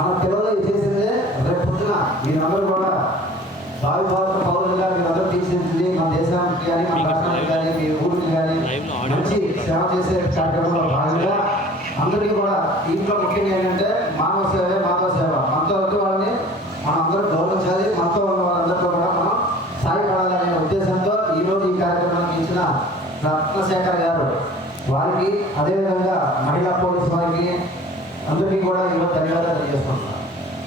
మన పిల్లలు చేసిందే రేపు పొద్దున మీరందరూ కూడా భావి భారత పౌరులుగా మీరందరూ తీర్చిదిద్ది మన దేశానికి కానీ మన రాష్ట్రానికి కానీ మీ ఊరికి కానీ మంచి సేవ చేసే కార్యక్రమంలో భాగంగా అందరికీ కూడా ఇంట్లో ముఖ్యంగా ఏంటంటే మానవ సేవే మానవ సేవ. మనతో వచ్చే వాళ్ళని మనం అందరూ గౌరవించాలి, మనతో ఉన్న వాళ్ళందరితో కూడా మనం సాయపడాలనే ఉద్దేశంతో ఈరోజు ఈ కార్యక్రమానికి ఇచ్చిన రత్నశేఖర్ గారు వారికి, అదేవిధంగా మహిళా పోలీసు వారికి అందరికీ కూడా ఈరోజు ధన్యవాదాలు తెలియజేస్తున్నాం.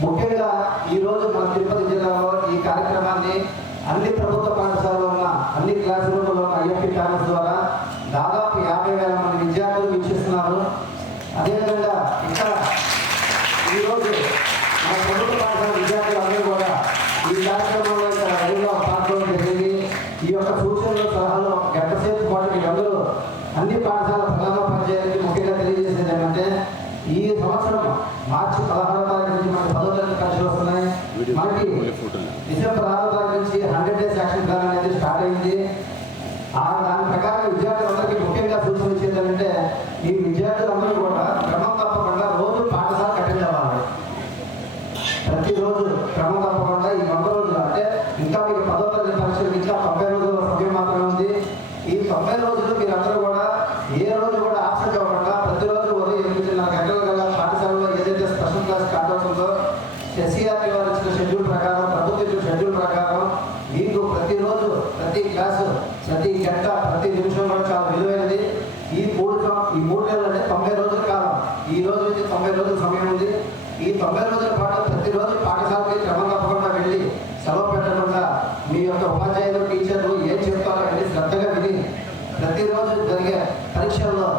ముఖ్యంగా ఈరోజు మన తిరుపతి జిల్లాలో ఈ కార్యక్రమాన్ని అన్ని ప్రభుత్వ పాఠశాలలో ఉన్న అన్ని క్లాస్ రూమ్లో ఉన్న ఐఎఫ్పి ప్యానల్స్ ద్వారా దాదాపు 50,000 మంది విద్యార్థులు వీక్షిస్తున్నారు. అదేవిధంగా ఇక్కడ ఈరోజు మన ప్రభుత్వ పాఠశాల విద్యార్థులందరూ కూడా ఈ కార్యక్రమంలో ఇక్కడ లైవ్గా పాల్గొనడం జరిగింది. ఈ యొక్క సూచనలు సలహాలు గంట సేపు పాటు మీరందరూ అన్ని పాఠశాల ప్రధానోపాధ్యాయులకి ముఖ్యంగా తెలియజేసేది ఏంటంటే ఈ సంవత్సరం మార్చి 16వ తారీఖు నుంచి మనకి 10వ తరగతి పరీక్షలు వస్తున్నాయి. మనకి డిసెంబర్ 6వ తారీఖు నుంచి 100 డేస్ యాక్షన్ ప్లాన్ అనేది స్టార్ట్ అయింది. దాని ప్రకారం విద్యార్థులందరికీ ముఖ్యంగా సూచన ఇచ్చేది ఏంటంటే ఈ విద్యార్థులందరూ కూడా క్రమం తప్పకుండా రోజు పాఠశాల అటెండ్ అవ్వాలి. ప్రతిరోజు క్రమం తప్పకుండా ఈ 100 రోజులు అంటే ఇంకా మీకు 10వ తరగతి పరీక్షలు ఇంకా 90 రోజుల సమయం మాత్రమే ఉంది. ఈ 90 రోజులు మీరందరూ కూడా ఏ రోజు కూడా ఆబ్సెంట్ అవ్వకుండా ప్రతిరోజు ఉదయం 8:30 గంటల కల్లా పాఠశాలలో ఏదైతే స్పెషల్ క్లాస్ స్టార్ట్ అవుతుందో ఎస్సీఆర్టీ వారు ఇచ్చిన షెడ్యూల్ ప్రకారం, ప్రభుత్వం ఇచ్చిన షెడ్యూల్ ప్రకారం మీకు ప్రతిరోజు ప్రతి క్లాసు ప్రతి గంట ప్రతి నిమిషం కూడా చాలా విలువైనది. ఈ మూడు నెలలు అంటే 90 రోజుల కాలం. ఈ రోజు నుంచి 90 రోజుల సమయం ఉంది. ఈ 90 రోజుల పాటు ప్రతిరోజు పాఠశాలకి క్రమం తప్పకుండా వెళ్ళి సెలవు పెట్టకుండా మీ యొక్క ఉపాధ్యాయులు టీచర్లు ఏం చెప్తారో అని శ్రద్ధగా విని ప్రతిరోజు జరిగే పరీక్షల్లో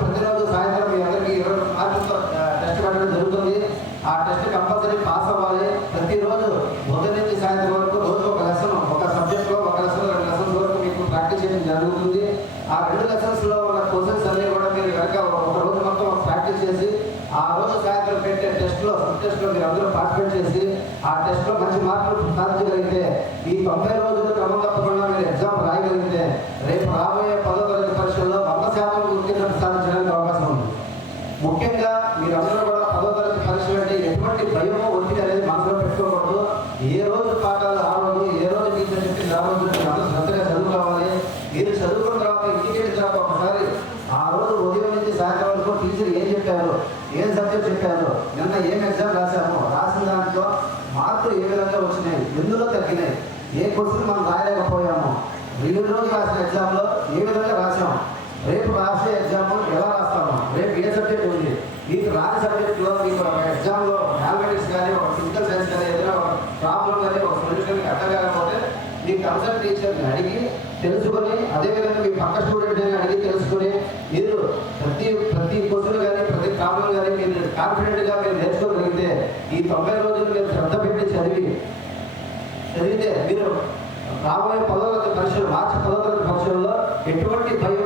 ప్రతిరోజు సాయంత్రం మీ అందరికీ 20 మార్కులతో టెస్ట్ పెట్టడం జరుగుతుంది. ఆ టెస్ట్ కంపల్సరీ పాస్ అవ్వాలి. ప్రతిరోజు ఉదయం నుంచి సాయంత్రం వరకు రోజు ఒక లెసన్, ఒక సబ్జెక్ట్లో ఒక లెసన్ 2 లెసన్స్ వరకు మీకు ప్రాక్టీస్ చేయడం జరుగుతుంది. ఆ 2 లెసన్స్లో ఉన్న క్వశ్చన్స్ అన్నీ కూడా మీరు కనుక ఒక రోజు మొత్తం ప్రాక్టీస్ చేసి ఆ రోజు సాయంత్రం పెట్టే టెస్ట్లో మీరు అందరూ పార్టిసిపేట్ చేసి ఆ టెస్ట్లో మంచి మార్కులు సాధించగలిగితే ఈ 90 రోజులు క్రమం తప్పకుండా మీరు ఎగ్జామ్ రాయగలిగితే రేపు రాబోయే 10వ తరగతి పరీక్షల్లో 100% ఉత్తీర్ణత సాధించడానికి అవకాశం ఉంది. ముఖ్యంగా మీరందరూ కూడా 10వ తరగతి పరీక్షలు అంటే ఎటువంటి భయమో ఒత్తిడి అనేది మనసులో పెట్టుకోకూడదు. ఏ రోజు పాఠాలు ఆ రోజు, ఏ రోజు టీచర్ చెప్పింది ఆ రోజు మీరు అందరూ శ్రద్ధగా చదువుకోవాలి. మీరు చదువుకున్న తర్వాత ఇంటికి వెళ్ళిన తర్వాత ఒకసారి ఆ రోజు ఉదయం నుంచి సాయంత్రం వరకు టీచర్ ఏం చెప్పారు, ఏం సబ్జెక్ట్ చెప్పారు, నిన్న ఏం ఎగ్జామ్ రాసాము, రాసిన దాంట్లో మార్కులు ఏ విధంగా వచ్చినాయి, ఎందులో తగ్గినాయి, ఏ క్వశ్చన్ మనం రాయలేకపోయాము, 2 రోజులు రాసిన ఎగ్జామ్లో ఏ విధంగా రాసాము, రేపు రాసే ఎగ్జామ్ ఎలా రాస్తాము, రేపు ఏ సబ్జెక్ట్ ఉంది, మీకు రాని సబ్జెక్ట్లో మీకు ఒక ఎగ్జామ్లో మ్యాథమెటిక్స్ కానీ ఒక ఫిజికల్ సైన్స్ కానీ ఏదైనా ఒక ప్రాబ్లం కానీ ఒక సొల్యూషన్ అర్థం కాకపోతే మీ కన్సల్ట్ టీచర్ని అడిగి తెలుసుకొని, అదేవిధంగా మీ పక్క స్టూడెంట్ని అడిగి తెలుసుకొని మీరు ప్రతి క్వశ్చన్ కానీ ప్రతి ప్రాబ్లం కానీ మీరు కాన్ఫిడెంట్గా మీరు నేర్చుకోగలిగితే ఈ 90 రోజులు మీరు శ్రద్ధ పెట్టి చదివితే మీరు రాబోయే 10వ తరగతి పరీక్షలు, మార్చి 10వ తరగతి పరీక్షల్లో ఎటువంటి భయం